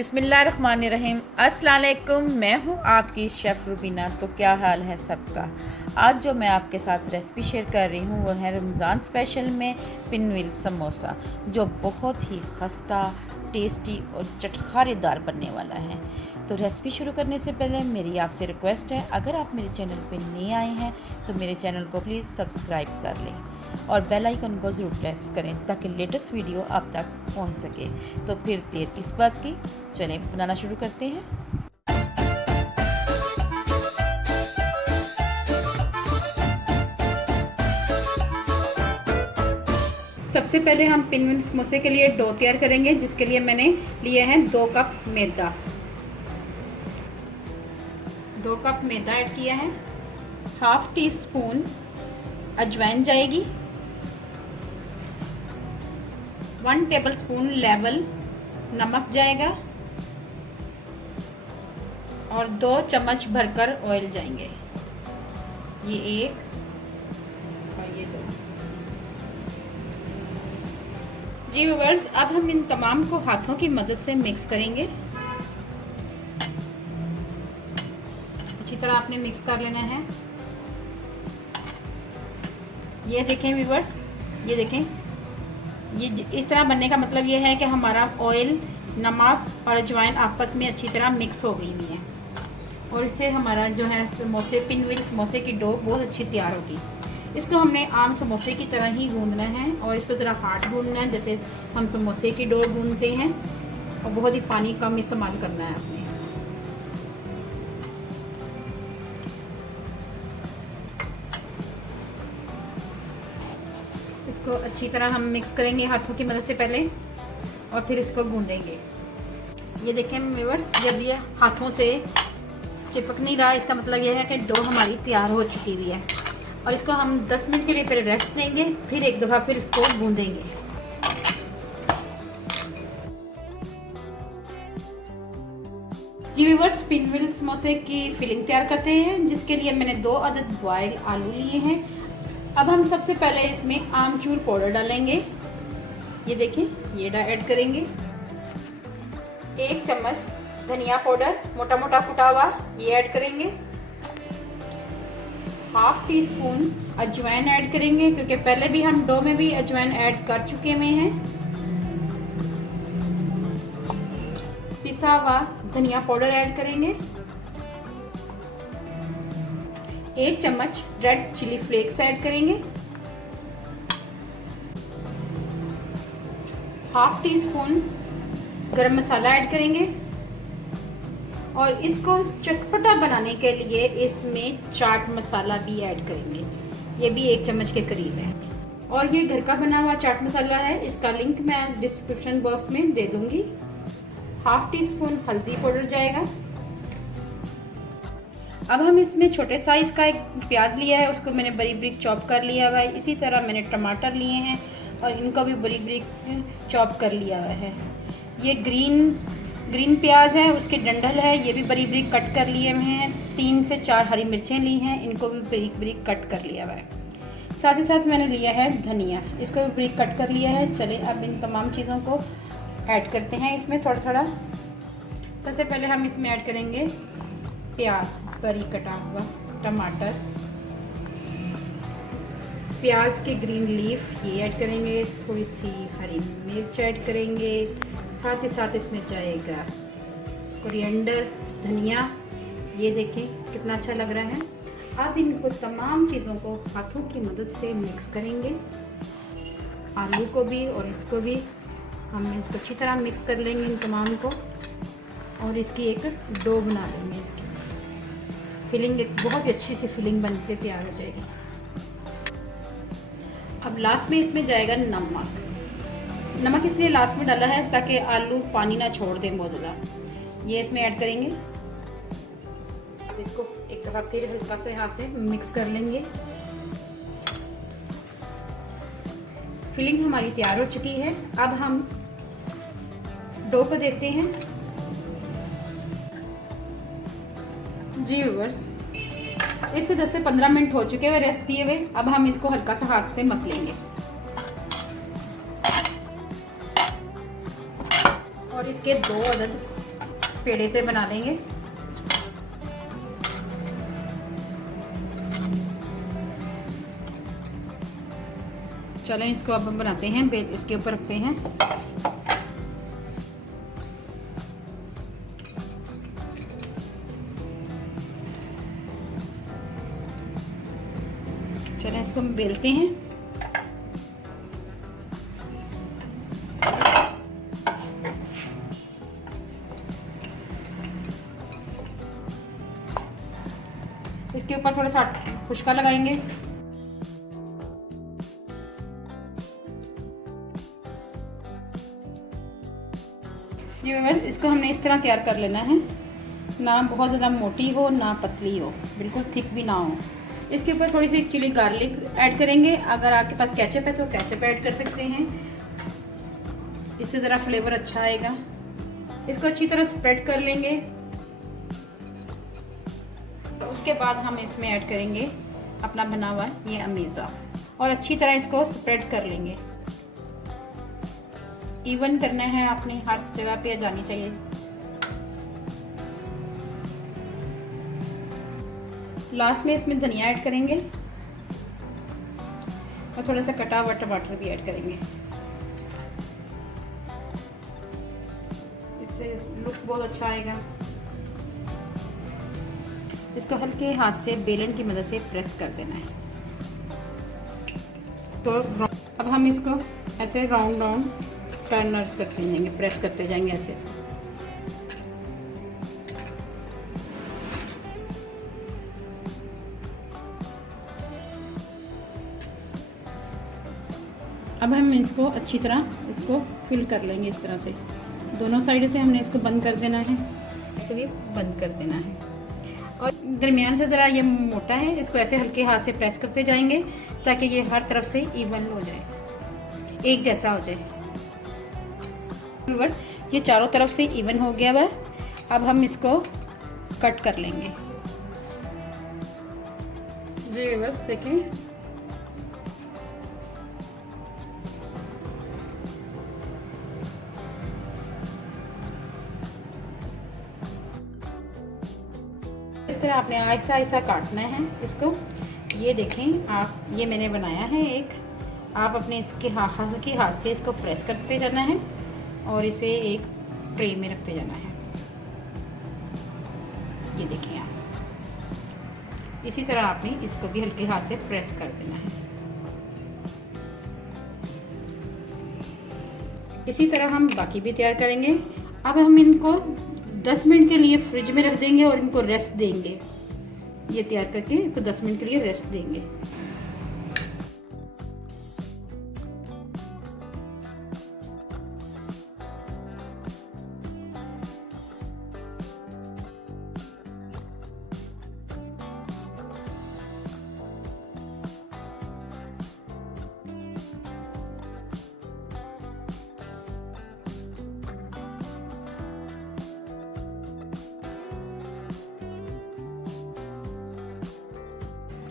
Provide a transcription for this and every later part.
बिस्मिल्लाहिर्रहमानिर्रहीम। अस्सलाम वालेकुम, मैं हूँ आपकी शेफ़ रुबीना। तो क्या हाल है सबका। आज जो मैं आपके साथ रेसिपी शेयर कर रही हूँ वो है रमज़ान स्पेशल में पिनव्हील समोसा, जो बहुत ही खस्ता, टेस्टी और चटखारेदार बनने वाला है। तो रेसिपी शुरू करने से पहले मेरी आपसे रिक्वेस्ट है, अगर आप मेरे चैनल पर नए आए हैं तो मेरे चैनल को प्लीज़ सब्सक्राइब कर लें और बेल आइकन को ज़रूर प्रेस करें ताकि लेटेस्ट वीडियो आप तक पहुंच सके। तो फिर देर किस बात की, चलें बनाना शुरू करते हैं। सबसे पहले हम पिनव्हील समोसे के लिए डो तैयार करेंगे, जिसके लिए मैंने लिए हैं 2 कप मैदा। 2 कप मैदा ऐड किया है। हाफ टी स्पून अजवाइन जाएगी। 1 टेबलस्पून लेवल नमक जाएगा और 2 चम्मच भरकर ऑयल जाएंगे। ये 1 और ये 2। जी व्यूअर्स, अब हम इन तमाम को हाथों की मदद से मिक्स करेंगे। अच्छी तरह आपने मिक्स कर लेना है। ये देखें व्यूअर्स, ये देखें, ये इस तरह बनने का मतलब ये है कि हमारा ऑयल, नमक और अजवाइन आपस में अच्छी तरह मिक्स हो गई हुई है और इससे हमारा जो है समोसे, पिनव्हील समोसे की डो बहुत अच्छी तैयार होगी। इसको हमने आम समोसे की तरह ही गूंदना है और इसको ज़रा हार्ड गूंदना है, जैसे हम समोसे की डो गूंदते हैं, और बहुत ही पानी कम इस्तेमाल करना है आपने। इसको अच्छी तरह हम मिक्स करेंगे हाथों की मदद से पहले और फिर इसको गूंदेंगे। ये देखें व्यूअर्स, जब ये हाथों से चिपक नहीं रहा, इसका मतलब ये है कि डो हमारी तैयार हो चुकी हुई है। और इसको हम 10 मिनट के लिए पहले रेस्ट देंगे, फिर एक दफ़ा फिर इसको गूंदेंगे। जी व्यूअर्स, पिनव्हील समोसे की फिलिंग तैयार करते हैं, जिसके लिए मैंने 2 अदद बॉयल आलू लिए हैं। अब हम सबसे पहले इसमें आमचूर पाउडर डालेंगे। ये देखें, ये ऐड करेंगे। 1 चम्मच धनिया पाउडर मोटा मोटा कुटा हुआ, ये ऐड करेंगे। हाफ टी स्पून अजवाइन ऐड करेंगे, क्योंकि पहले भी हम डो में भी अजवाइन ऐड कर चुके हुए हैं। पिसा हुआ धनिया पाउडर ऐड करेंगे। 1 चम्मच रेड चिली फ्लेक्स ऐड करेंगे। हाफ टी स्पून गरम मसाला ऐड करेंगे और इसको चटपटा बनाने के लिए इसमें चाट मसाला भी ऐड करेंगे। ये भी 1 चम्मच के करीब है और ये घर का बना हुआ चाट मसाला है। इसका लिंक मैं डिस्क्रिप्शन बॉक्स में दे दूंगी। हाफ टी स्पून हल्दी पाउडर जाएगा। अब हम इसमें छोटे साइज़ का एक प्याज लिया है, उसको मैंने बारीक बारीक चॉप कर लिया हुआ है। इसी तरह मैंने टमाटर लिए हैं और इनको भी बारीक बारीक चॉप कर लिया हुआ है। ये ग्रीन प्याज है, उसके डंडल है, ये भी बारीक बारीक कट कर लिए हुए हैं। 3 से 4 हरी मिर्चें ली हैं, इनको भी बारीक बारीक कट कर लिया हुआ है। साथ ही साथ मैंने लिया है धनिया, इसको भी बारीक कट कर लिया है। चले अब इन तमाम चीज़ों को ऐड करते हैं इसमें थोड़ा थोड़ा। सबसे पहले हम इसमें ऐड करेंगे प्याज, बारीक कटा हुआ टमाटर, प्याज के ग्रीन लीफ ये ऐड करेंगे, थोड़ी सी हरी मिर्च ऐड करेंगे। साथ ही साथ इसमें जाएगा कोरिएंडर, धनिया। ये देखें कितना अच्छा लग रहा है। अब इनको तमाम चीज़ों को हाथों की मदद से मिक्स करेंगे, आलू को भी और इसको भी। हम इसको अच्छी तरह मिक्स कर लेंगे इन तमाम को और इसकी एक डो बना लेंगे। इसकी फिलिंग एक बहुत ही अच्छी सी फिलिंग बन के तैयार हो जाएगी। अब लास्ट में इसमें जाएगा नमक। नमक इसलिए लास्ट में डाला है ताकि आलू पानी ना छोड़ दें बहुत ज़्यादा। ये इसमें ऐड करेंगे। अब इसको एक दफ़ा फिर हल्का से हाथ से मिक्स कर लेंगे। फिलिंग हमारी तैयार हो चुकी है। अब हम डो को देखते हैं। जी व्यूअर्स, इससे 10 से 15 मिनट हो चुके हुए रेस्ट दिए हुए। अब हम इसको हल्का सा हाथ से मस लेंगे और इसके 2 अदद पेड़े से बना लेंगे। चलें इसको अब हम बनाते हैं, इसके ऊपर रखते हैं। चलें इसको हम बेलते हैं। इसके ऊपर थोड़ा सा खुशका लगाएंगे। जी व्यूअर्स, इसको हमने इस तरह तैयार कर लेना है, ना बहुत ज़्यादा मोटी हो ना पतली हो, बिल्कुल थिक भी ना हो। इसके ऊपर थोड़ी सी चिली गार्लिक ऐड करेंगे। अगर आपके पास केचप है तो केचप ऐड कर सकते हैं, इससे ज़रा फ्लेवर अच्छा आएगा। इसको अच्छी तरह स्प्रेड कर लेंगे। उसके बाद हम इसमें ऐड करेंगे अपना बना हुआ ये अमेज़ा और अच्छी तरह इसको स्प्रेड कर लेंगे। इवन करना है, अपनी हर जगह पे जानी चाहिए। लास्ट में इसमें धनिया ऐड करेंगे और थोड़ा सा कटा हुआ टमाटर भी ऐड करेंगे। इससे लुक बहुत अच्छा आएगा। इसको हल्के हाथ से बेलन की मदद से प्रेस कर देना है। तो अब हम इसको ऐसे राउंड राउंड टर्न करते जाएंगे, प्रेस करते जाएंगे ऐसे ऐसे। अब हम इसको अच्छी तरह इसको फिल कर लेंगे इस तरह से। दोनों साइड से हमने इसको बंद कर देना है, इसे भी बंद कर देना है। और दरमियान से ज़रा ये मोटा है, इसको ऐसे हल्के हाथ से प्रेस करते जाएंगे ताकि ये हर तरफ से इवन हो जाए, एक जैसा हो जाए। ये चारों तरफ से इवन हो गया हुआ। अब हम इसको कट कर लेंगे। जी व्यूअर्स देखें, इस तरह आपने आहिस्ता आहिस्ता काटना है इसको। ये देखें आप, ये मैंने बनाया है एक। आप अपने इसके हल्के हाथ से इसको प्रेस करते जाना है और इसे एक ट्रे में रखते जाना है। ये देखें आप, इसी तरह आपने इसको भी हल्के हाथ से प्रेस कर देना है। इसी तरह हम बाकी भी तैयार करेंगे। अब हम इनको 10 मिनट के लिए फ्रिज में रख देंगे और इनको रेस्ट देंगे। ये तैयार करके इसको 10 मिनट के लिए रेस्ट देंगे।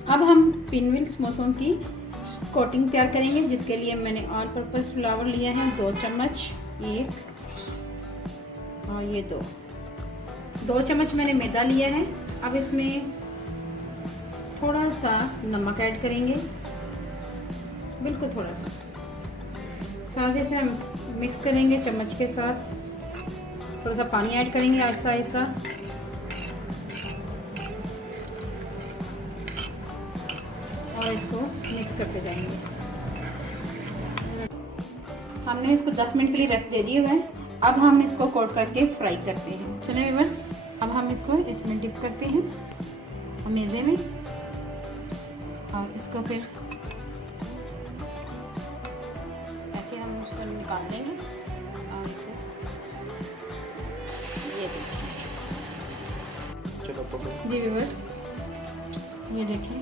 अब हम पिनव्हील समोसों की कोटिंग तैयार करेंगे, जिसके लिए मैंने ऑल पर्पस फ्लावर लिया है 2 चम्मच, एक और ये 2 चम्मच मैंने मैदा लिया है। अब इसमें थोड़ा सा नमक ऐड करेंगे, बिल्कुल थोड़ा सा। साथ ही से हम मिक्स करेंगे चम्मच के साथ। थोड़ा सा पानी ऐड करेंगे आहिस्ता आहिस्ता। और इसको मिक्स करते जाएंगे। हमने इसको 10 मिनट के लिए रेस्ट दे दिया है। अब हम इसको कोट करके फ्राई करते हैं। चलिए व्यूअर्स, अब हम इसको इसमें डिप करते हैं अमेज़े में और इसको फिर ऐसे हम उसको निकाल लेंगे और इसे ये देखिए। जी व्यूअर्स, ये देखें,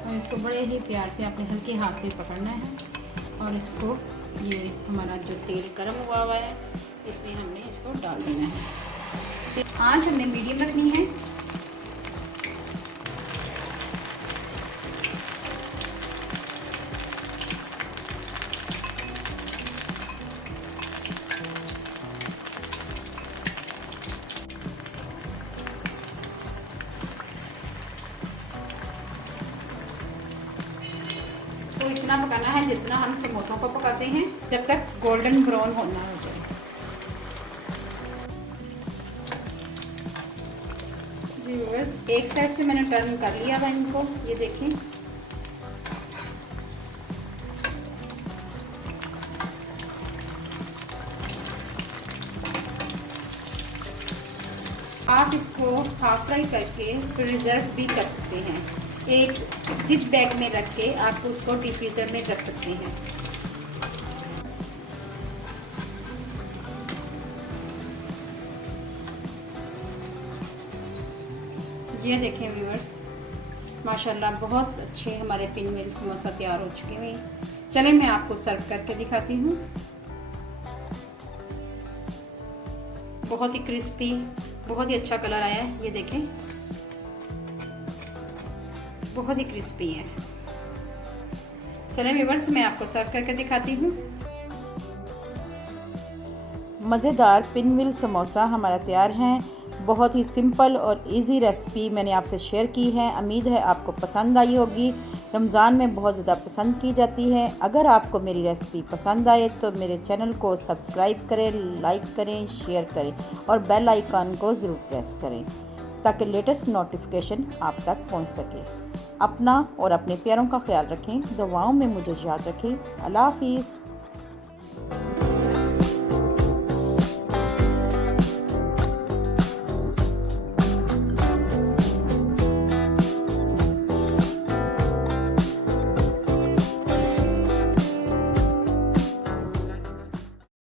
और इसको बड़े ही प्यार से अपने हल्के हाथ से पकड़ना है और इसको, ये हमारा जो तेल गर्म हुआ है इसमें हमने इसको डाल देना है। आंच हमने मीडियम रखनी है। को इतना पकाना है जितना हम समोसों को पकाते हैं, जब तक गोल्डन ब्राउन होना हो जाए। जी बस एक साइड से मैंने टर्न कर लिया था इनको, ये देखें। आप इसको हाफ फ्राई करके प्रिजर्व भी कर सकते हैं। एक जिप बैग में रख के आप उसको डीप फ्रीज़र में रख सकते हैं। ये देखें व्यूअर्स, माशाल्लाह बहुत अच्छे हमारे पिन मिल समोसा तैयार हो चुके हैं। चलें मैं आपको सर्व करके दिखाती हूँ। बहुत ही क्रिस्पी, बहुत ही अच्छा कलर आया है, ये देखें बहुत ही क्रिस्पी है। चलें व्यूअर्स मैं आपको सर्व करके दिखाती हूँ। मज़ेदार पिन मिल समोसा हमारा तैयार है। बहुत ही सिंपल और इजी रेसिपी मैंने आपसे शेयर की है। उम्मीद है आपको पसंद आई होगी। रमज़ान में बहुत ज़्यादा पसंद की जाती है। अगर आपको मेरी रेसिपी पसंद आए तो मेरे चैनल को सब्सक्राइब करें, लाइक करें, शेयर करें और बेल आइकन को ज़रूर प्रेस करें ताकि लेटेस्ट नोटिफिकेशन आप तक पहुंच सके। अपना और अपने प्यारों का ख्याल रखें। दुआओं में मुझे याद रखें। अल्लाह हाफिज़।